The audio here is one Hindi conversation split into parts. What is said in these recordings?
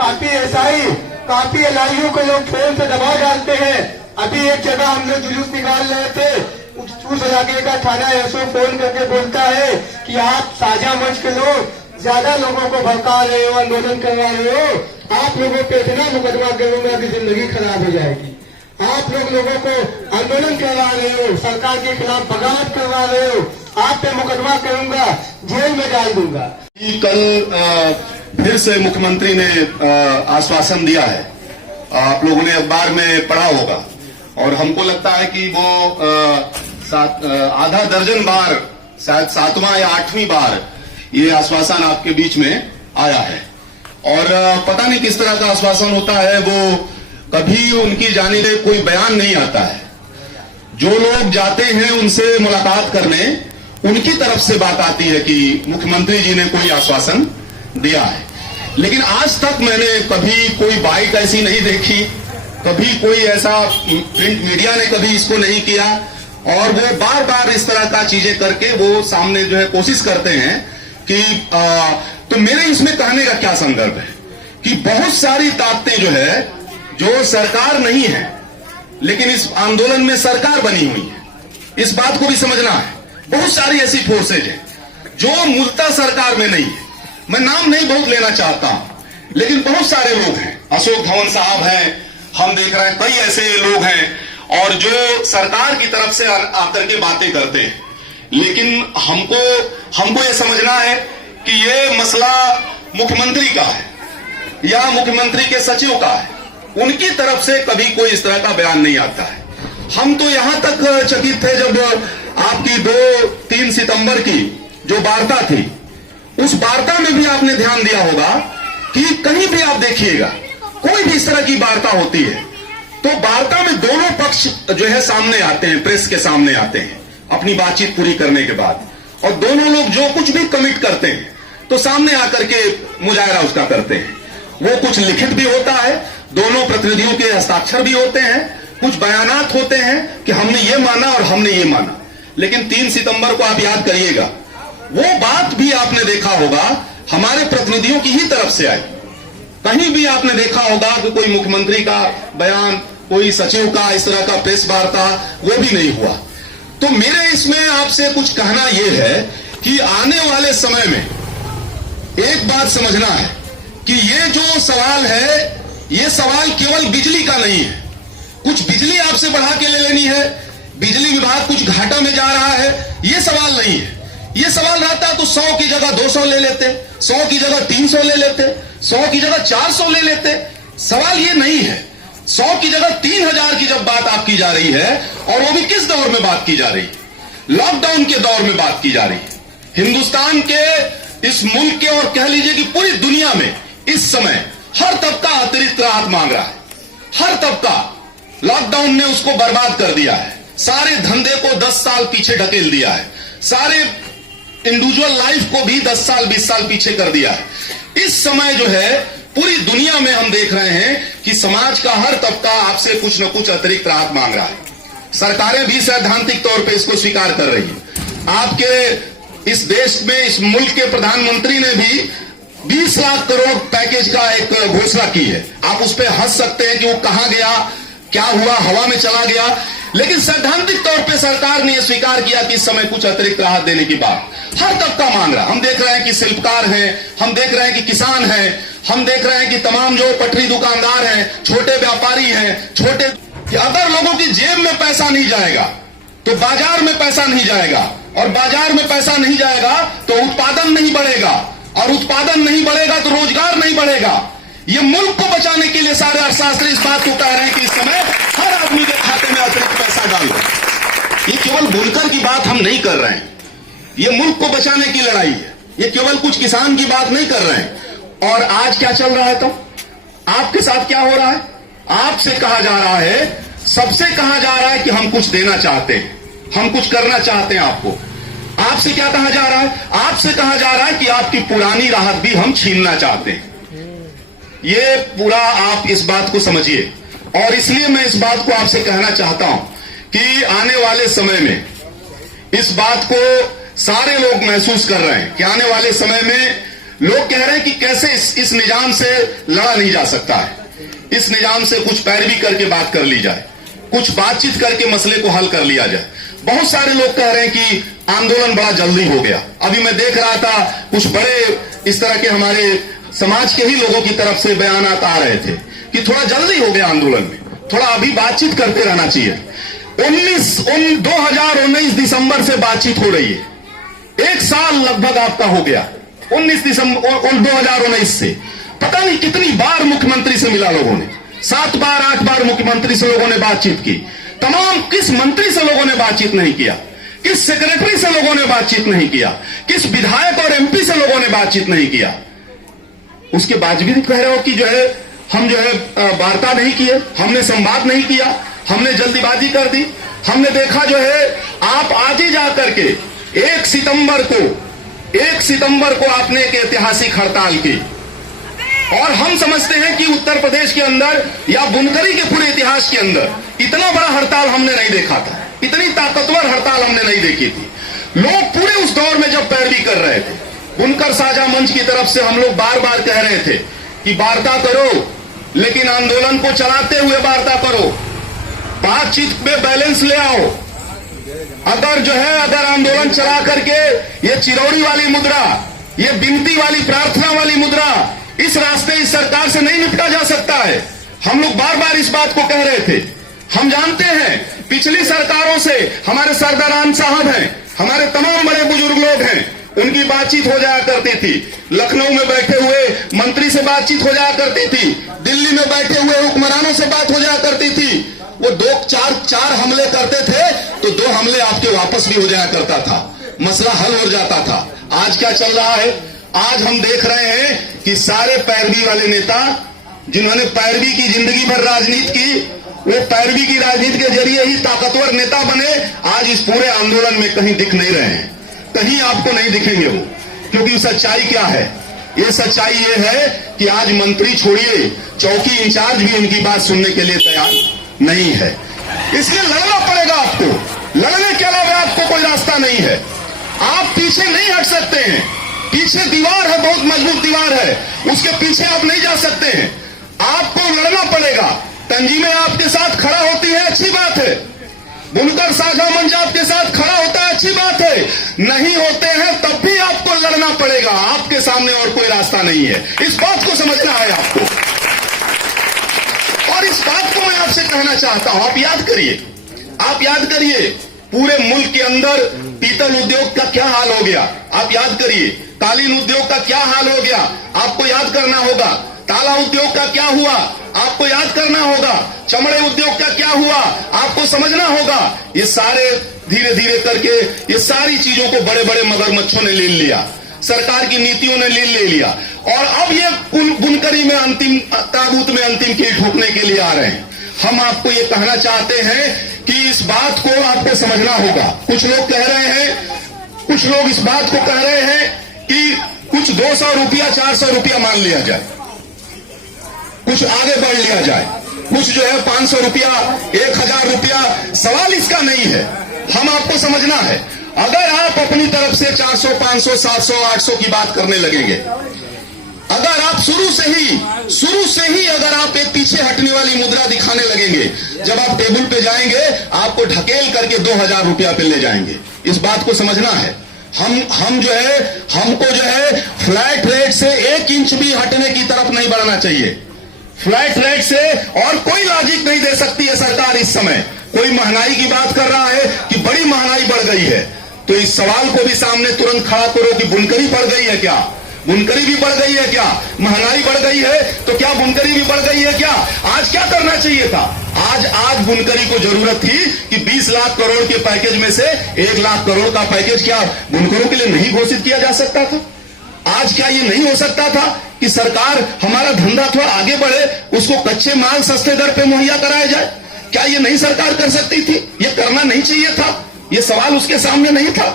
काफी एसआई, काफी एलआईयू को लोग फोन से दबाव डालते हैं। अभी एक जगह हम लोग जुलूस निकाल रहे थे, उस इलाके का थाना एसओ फोन करके बोलता है कि आप साझा मंच के लोग ज्यादा लोगों को भड़का रहे हो, आंदोलन करवा रहे हो, आप लोगों पे इतना मुकदमा करूंगा कि जिंदगी खराब हो जाएगी। आप लोगों को आंदोलन करवा रहे हो, सरकार के खिलाफ बगावत करवा रहे हो, आप पे मुकदमा करूंगा, जेल में डाल दूंगा। कल फिर से मुख्यमंत्री ने आश्वासन दिया है, आप लोगों ने अखबार में पढ़ा होगा, और हमको लगता है कि वो आधा दर्जन बार, शायद 7वां या 8वीं बार ये आश्वासन आपके बीच में आया है। और पता नहीं किस तरह का आश्वासन होता है, वो कभी उनकी जानिब से कोई बयान नहीं आता है। जो लोग जाते हैं उनसे मुलाकात करने, उनकी तरफ से बात आती है कि मुख्यमंत्री जी ने कोई आश्वासन दिया है। लेकिन आज तक मैंने कभी कोई बाइट ऐसी नहीं देखी, कभी कोई ऐसा प्रिंट मीडिया ने कभी इसको नहीं किया, और वो बार बार इस तरह का चीजें करके वो सामने जो है कोशिश करते हैं कि तो मेरे इसमें कहने का क्या संदर्भ है कि बहुत सारी ताकतें जो है, जो सरकार नहीं है लेकिन इस आंदोलन में सरकार बनी हुई है, इस बात को भी समझना है। बहुत सारी ऐसी फोर्सेज हैं जो मूलतः सरकार में नहीं है। मैं नाम नहीं बहुत लेना चाहता हूं, लेकिन बहुत सारे लोग हैं। अशोक धवन साहब हैं, हम देख रहे हैं कई ऐसे लोग हैं और जो सरकार की तरफ से आकर के बातें करते हैं। लेकिन हमको ये समझना है कि ये मसला मुख्यमंत्री का है या मुख्यमंत्री के सचिव का है, उनकी तरफ से कभी कोई इस तरह का बयान नहीं आता है। हम तो यहां तक चकित थे जब आपकी 2-3 सितंबर की जो वार्ता थी, उस वार्ता में भी आपने ध्यान दिया होगा कि कहीं भी आप देखिएगा कोई भी इस तरह की वार्ता होती है तो वार्ता में दोनों पक्ष जो है सामने आते हैं, प्रेस के सामने आते हैं अपनी बातचीत पूरी करने के बाद, और दोनों लोग जो कुछ भी कमिट करते हैं तो सामने आकर के मुजाहरा उसका करते हैं। वो कुछ लिखित भी होता है, दोनों प्रतिनिधियों के हस्ताक्षर भी होते हैं, कुछ बयानात होते हैं कि हमने ये माना और हमने ये माना। लेकिन 3 सितंबर को आप याद करिएगा, वो बात भी आपने देखा होगा हमारे प्रतिनिधियों की ही तरफ से आई। कहीं भी आपने देखा होगा कि कोई मुख्यमंत्री का बयान, कोई सचिव का इस तरह का प्रेस वार्ता, वो भी नहीं हुआ। तो मेरे इसमें आपसे कुछ कहना यह है कि आने वाले समय में एक बात समझना है कि ये जो सवाल है, ये सवाल केवल बिजली का नहीं है। कुछ बिजली आपसे बढ़ा के ले लेनी है, बिजली विभाग कुछ घाटा में जा रहा है, ये सवाल नहीं है। ये सवाल रहता तो 100 की जगह 200 ले लेते, 100 की जगह 300 ले लेते, 100 की जगह 400 ले लेते। सवाल ये नहीं है। 100 की जगह 3000 की जब बात आप की जा रही है, और वो भी किस दौर में बात की जा रही है? लॉकडाउन के दौर में बात की जा रही है। हिंदुस्तान के इस मुल्क के और कह लीजिए कि पूरी दुनिया में इस समय हर तबका अतिरिक्त राहत मांग रहा है। हर तबका लॉकडाउन ने उसको बर्बाद कर दिया है, सारे धंधे को 10 साल पीछे ढकेल दिया है, सारे इंडिविजुअल लाइफ को भी 10 साल 20 साल पीछे कर दिया है। इस समय जो है पूरी दुनिया में हम देख रहे हैं कि समाज का हर तबका आपसे कुछ न कुछ अतिरिक्त राहत मांग रहा है। सरकारें भी सैद्धांतिक तौर पे इसको स्वीकार कर रही हैं। आपके इस देश में, इस मुल्क के प्रधानमंत्री ने भी 20 लाख करोड़ पैकेज का एक घोषणा की है। आप उस पर हंस सकते हैं कि वो कहां गया, क्या हुआ, हवा में चला गया, लेकिन सैद्धांतिक तौर पे सरकार ने यह स्वीकार किया कि इस समय कुछ अतिरिक्त राहत देने की बात हर तबका मांग रहा है। हम देख रहे हैं कि शिल्पकार हैं, हम देख रहे हैं कि किसान हैं, हम देख रहे हैं कि तमाम जो पटरी दुकानदार हैं, छोटे व्यापारी हैं, छोटे, अगर लोगों की जेब में पैसा नहीं जाएगा तो बाजार में पैसा नहीं जाएगा, और बाजार में पैसा नहीं जाएगा तो उत्पादन नहीं बढ़ेगा, और उत्पादन नहीं बढ़ेगा तो रोजगार नहीं बढ़ेगा। ये मुल्क को बचाने के लिए सारे अर्थशास्त्री इस बात को कह रहे हैं कि इस समय हर आदमी के खाते में अतिरिक्त पैसा डालो। ये केवल बुनकर की बात हम नहीं कर रहे हैं, ये मुल्क को बचाने की लड़ाई है। ये केवल कुछ किसान की बात नहीं कर रहे हैं। और आज क्या चल रहा है? तो आपके साथ क्या हो रहा है? आपसे कहा जा रहा है, सबसे कहा जा रहा है कि हम कुछ देना चाहते हैं, हम कुछ करना चाहते हैं। आपसे क्या कहा जा रहा है? आपसे कहा जा रहा है कि आपकी पुरानी राहत भी हम छीनना चाहते हैं। ये पूरा आप इस बात को समझिए, और इसलिए मैं इस बात को आपसे कहना चाहता हूं कि आने वाले समय में इस बात को सारे लोग महसूस कर रहे हैं कि आने वाले समय में लोग कह रहे हैं कि कैसे इस निजाम से लड़ा नहीं जा सकता है, इस निजाम से कुछ पैरवी करके बात कर ली जाए, कुछ बातचीत करके मसले को हल कर लिया जाए। बहुत सारे लोग कह रहे हैं कि आंदोलन बड़ा जल्दी हो गया। अभी मैं देख रहा था कुछ बड़े इस तरह के हमारे समाज के ही लोगों की तरफ से बयानात आ रहे थे कि थोड़ा जल्दी हो गया आंदोलन में, थोड़ा अभी बातचीत करते रहना चाहिए। 2019 दिसंबर से बातचीत हो रही है, एक साल लगभग आपका हो गया। 19 दिसंबर 2019 से पता नहीं कितनी बार मुख्यमंत्री से मिला लोगों ने, 7 बार 8 बार मुख्यमंत्री से लोगों ने बातचीत की। तमाम किस मंत्री से लोगों ने बातचीत नहीं किया, किस सेक्रेटरी से लोगों ने बातचीत नहीं किया, किस विधायक और एमपी से लोगों ने बातचीत नहीं किया। उसके बावजूद भी कह रहे हो कि जो है हम जो है वार्ता नहीं किए, हमने संवाद नहीं किया, हमने जल्दीबाजी कर दी। हमने देखा जो है आप आज ही जाकर के 1 सितंबर को आपने एक ऐतिहासिक हड़ताल की, और हम समझते हैं कि उत्तर प्रदेश के अंदर या बुनकरी के पूरे इतिहास के अंदर इतना बड़ा हड़ताल हमने नहीं देखा था, इतनी ताकतवर हड़ताल हमने नहीं देखी थी। लोग पूरे उस दौर में जब पैरवी कर रहे थे, बुनकर साझा मंच की तरफ से हम लोग बार बार कह रहे थे कि वार्ता करो, लेकिन आंदोलन को चलाते हुए वार्ता करो, बातचीत में बैलेंस ले आओ। अगर आंदोलन चला करके ये चिरौरी वाली मुद्रा, ये विनती वाली, प्रार्थना वाली मुद्रा, इस रास्ते इस सरकार से नहीं निपटा जा सकता है। हम लोग बार बार इस बात को कह रहे थे। हम जानते हैं पिछली सरकारों से हमारे सरदारान साहब हैं, हमारे तमाम बड़े बुजुर्ग लोग हैं, उनकी बातचीत हो जाया करती थी। लखनऊ में बैठे हुए मंत्री से बातचीत हो जाया करती थी, दिल्ली में बैठे हुए हुक्मरानों से बात हो जाया करती थी। वो 4 हमले करते थे तो 2 हमले आपके वापस भी हो जाया करता था, मसला हल हो जाता था। आज क्या चल रहा है? आज हम देख रहे हैं कि सारे पैरवी वाले नेता, जिन्होंने पैरवी की जिंदगी भर राजनीति की, वो पैरवी की राजनीति के जरिए ही ताकतवर नेता बने, आज इस पूरे आंदोलन में कहीं दिख नहीं रहे हैं, कहीं आपको नहीं दिखेंगे वो। क्योंकि सच्चाई क्या है? ये सच्चाई ये है कि आज मंत्री छोड़िए, चौकी इंचार्ज भी उनकी बात सुनने के लिए तैयार नहीं है। इसलिए लड़ना पड़ेगा आपको, लड़ने के अलावा आपको कोई रास्ता नहीं है। आप पीछे नहीं हट सकते हैं, पीछे दीवार है, बहुत मजबूत दीवार है, उसके पीछे आप नहीं जा सकते हैं। आपको लड़ना पड़ेगा। तंजीमें आपके साथ खड़ा होती है, अच्छी बात है। बुनकर साझा मंच आपके साथ खड़ा होता है, अच्छी बात है। नहीं होते हैं तब भी आपको लड़ना पड़ेगा, आपके सामने और कोई रास्ता नहीं है। इस बात को समझना है आपको, और इस बात को मैं आपसे कहना चाहता हूं। आप याद करिए पूरे मुल्क के अंदर पीतल उद्योग का क्या हाल हो गया। आप याद करिए कालीन उद्योग का क्या हाल हो गया, आपको याद करना होगा। ताला उद्योग का क्या हुआ, आपको याद करना होगा। चमड़े उद्योग का क्या हुआ, आपको समझना होगा। ये सारे धीरे धीरे करके ये सारी चीजों को बड़े बड़े मगरमच्छों ने ले लिया, सरकार की नीतियों ने ले लिया, और अब ये बुनकरी में अंतिम ताबूत में अंतिम कील ठोकने के लिए आ रहे हैं। हम आपको ये कहना चाहते हैं कि इस बात को आपको समझना होगा। कुछ लोग कह रहे हैं, कुछ लोग इस बात को कह रहे हैं कि कुछ 200 रुपया 400 रुपया मान लिया जाए, कुछ आगे बढ़ लिया जाए, कुछ जो है 500 रुपया 1000 रुपया। सवाल इसका नहीं है, हम आपको समझना है। अगर आप अपनी तरफ से 400 500 700 800 की बात करने लगेंगे, अगर आप शुरू से ही अगर आप एक पीछे हटने वाली मुद्रा दिखाने लगेंगे, जब आप टेबल पे जाएंगे आपको ढकेल करके 2000 रुपया पे ले जाएंगे। इस बात को समझना है। हम जो है, हमको जो है फ्लैट रेट से 1 इंच भी हटने की तरफ नहीं बढ़ना चाहिए। फ्लैट रेट से और कोई लॉजिक नहीं दे सकती है सरकार इस समय। कोई महंगाई की बात कर रहा है कि बड़ी महंगाई बढ़ गई है, तो इस सवाल को भी सामने तुरंत खड़ा करो कि बुनकरी बढ़ गई है क्या? बुनकरी भी बढ़ गई है क्या? महंगाई बढ़ गई है तो क्या बुनकरी भी बढ़ गई है क्या? आज क्या करना चाहिए था? आज बुनकरी को जरूरत थी कि 20 लाख करोड़ के पैकेज में से 1 लाख करोड़ का पैकेज क्या बुनकरों के लिए नहीं घोषित किया जा सकता था? आज क्या ये नहीं हो सकता था कि सरकार हमारा धंधा थोड़ा आगे बढ़े, उसको कच्चे माल सस्ते दर पे मुहैया कराया जाए? क्या ये नहीं सरकार कर सकती थी? ये करना नहीं चाहिए था? ये सवाल उसके सामने नहीं था?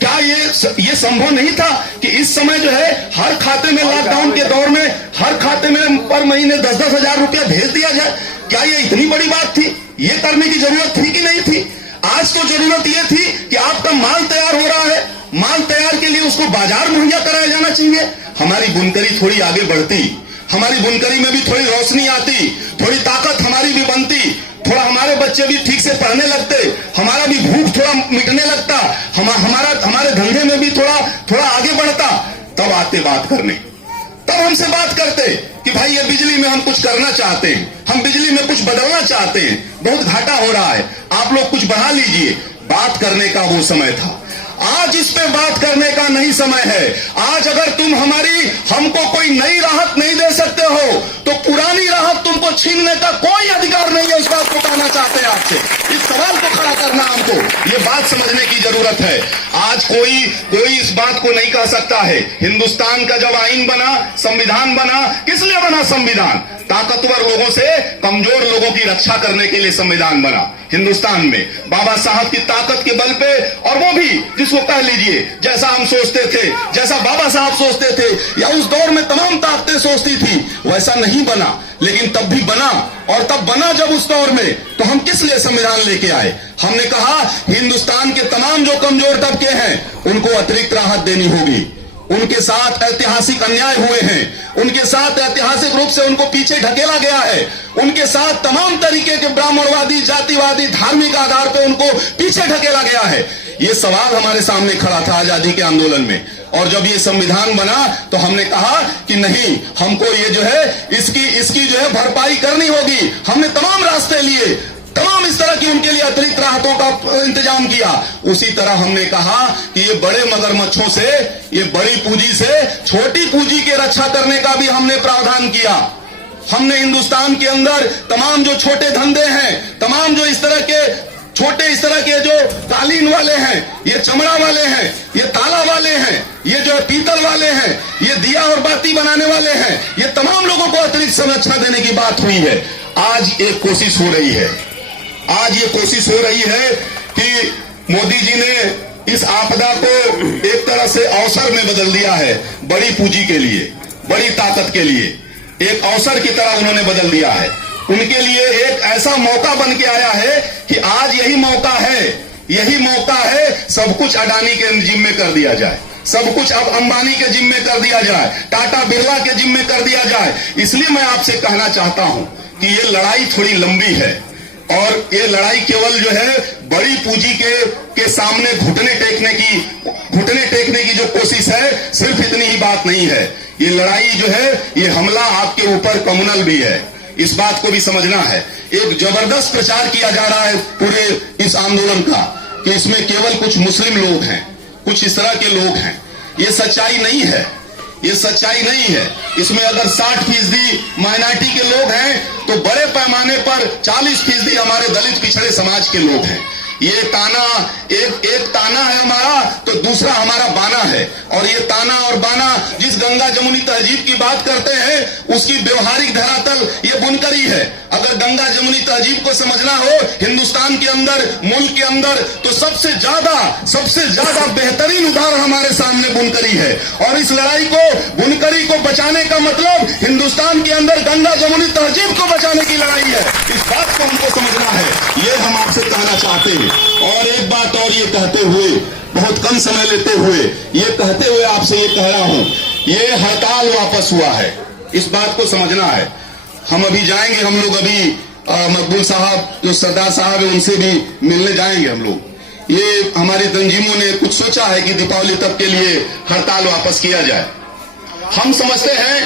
क्या ये संभव नहीं था कि इस समय जो है हर खाते में, लॉकडाउन के दौर में हर खाते में पर महीने 10-10 हजार रुपया भेज दिया जाए? क्या ये इतनी बड़ी बात थी? ये करने की जरूरत थी कि नहीं थी? आज तो जरूरत ये थी कि आपका माल तैयार हो रहा है, माल तैयार के लिए उसको बाजार मुहैया कराया जाना चाहिए। हमारी बुनकरी थोड़ी आगे बढ़ती, हमारी बुनकरी में भी थोड़ी रोशनी आती, थोड़ी ताकत हमारी भी बनती, थोड़ा हमारे बच्चे भी ठीक से पढ़ने लगते, हमारा भी भूख थोड़ा मिटने लगता, हमारे धंधे में भी थोड़ा आगे बढ़ता, तब आते बात करने, तब हमसे बात करते कि भाई ये बिजली में हम कुछ करना चाहते हैं, हम बिजली में कुछ बदलना चाहते हैं, बहुत घाटा हो रहा है, आप लोग कुछ बढ़ा लीजिए। बात करने का वो समय था। आज इस पे बात करने का नहीं समय है। आज अगर तुम हमको कोई नई राहत नहीं दे सकते हो तो पुरानी राहत तुमको छीनने का कोई अधिकार नहीं है। इस बात को कहना चाहते हैं आपसे, इस सवाल को खड़ा करना हमको, ये बात समझने की जरूरत है। आज कोई इस बात को नहीं कह सकता है। हिंदुस्तान का जब आईन बना, संविधान बना, किस लिए बना संविधान? ताकतवर लोगों से कमजोर लोगों की रक्षा करने के लिए संविधान बना हिंदुस्तान में, बाबा साहब की ताकत के बल पे। और वो भी जिसको कह लीजिए जैसा हम सोचते थे, जैसा बाबा साहब सोचते थे, या उस दौर में तमाम ताकतें सोचती थी, वैसा नहीं बना, लेकिन तब भी बना। और तब बना जब उस दौर में, तो हम किस लिए संविधान लेके आए? हमने कहा हिंदुस्तान के तमाम जो कमजोर तबके हैं उनको अतिरिक्त राहत देनी होगी, उनके साथ ऐतिहासिक अन्याय हुए हैं, उनके साथ ऐतिहासिक रूप से उनको पीछे ढकेला गया है, उनके साथ तमाम तरीके के ब्राह्मणवादी, जातिवादी, धार्मिक आधार पर उनको पीछे ढकेला गया है। ये सवाल हमारे सामने खड़ा था आजादी के आंदोलन में। और जब ये संविधान बना तो हमने कहा कि नहीं, हमको ये जो है इसकी जो है भरपाई करनी होगी। हमने तमाम रास्ते लिए, तमाम इस तरह की उनके लिए अतिरिक्त राहतों का इंतजाम किया। उसी तरह हमने कहा कि ये बड़े मगरमच्छों से, ये बड़ी पूंजी से छोटी पूंजी की रक्षा करने का भी हमने प्रावधान किया। हमने हिंदुस्तान के अंदर तमाम जो छोटे धंधे हैं, तमाम जो इस तरह के जो कालीन वाले हैं, ये चमड़ा वाले हैं, ये ताला वाले हैं, ये जो पीतल वाले हैं, ये दिया और बाती बनाने वाले हैं, ये तमाम लोगों को अतिरिक्त संरक्षण देने की बात हुई है। आज एक कोशिश हो रही है, आज ये कोशिश हो रही है कि मोदी जी ने इस आपदा को एक तरह से अवसर में बदल दिया है। बड़ी पूंजी के लिए, बड़ी ताकत के लिए एक अवसर की तरह उन्होंने बदल दिया है। उनके लिए एक ऐसा मौका बन के आया है कि आज यही मौका है सब कुछ अडानी के जिम्मे कर दिया जाए, सब कुछ अब अंबानी के जिम्मे कर दिया जाए, टाटा बिरला के जिम्मे कर दिया जाए। इसलिए मैं आपसे कहना चाहता हूं कि ये लड़ाई थोड़ी लंबी है और ये लड़ाई केवल जो है बड़ी पूंजी के सामने घुटने टेकने की जो कोशिश है, सिर्फ इतनी ही बात नहीं है। ये लड़ाई जो है, ये हमला आपके ऊपर कम्युनल भी है, इस बात को भी समझना है। एक जबरदस्त प्रचार किया जा रहा है पूरे इस आंदोलन का कि इसमें केवल कुछ मुस्लिम लोग हैं, कुछ इस तरह के लोग हैं। ये सच्चाई नहीं है, ये सच्चाई नहीं है। इसमें अगर 60% माइनॉरिटी के लोग हैं तो बड़े पैमाने पर 40% हमारे दलित पिछड़े समाज के लोग हैं। ये ताना एक ताना है हमारा, तो दूसरा हमारा बाना है। और ये ताना और बाना जिस गंगा जमुनी तहजीब की बात करते हैं, उसकी व्यवहारिक धरातल ये बुनकरी है। अगर गंगा जमुनी तहजीब को समझना हो हिंदुस्तान के अंदर, मुल्क के अंदर, तो सबसे ज्यादा बेहतरीन उदाहरण हमारे सामने बुनकरी है। और इस लड़ाई को, बुनकरी को बचाने का मतलब हिंदुस्तान के अंदर गंगा जमुनी तहजीब को बचाने की लड़ाई है। इस बात को हमको समझना है, ये हम आपसे कहना चाहते हैं। और एक बात और ये कहते हुए, बहुत कम समय लेते हुए, ये कहते हुए आपसे ये कह रहा हूं, ये हड़ताल वापस हुआ है, इस बात को समझना है। हम अभी जाएंगे, हम लोग अभी मकबूल साहब जो सरदार साहब है उनसे भी मिलने जाएंगे हम लोग। ये हमारी तंजीमों ने कुछ सोचा है कि दीपावली तक के लिए हड़ताल वापस किया जाए। हम समझते हैं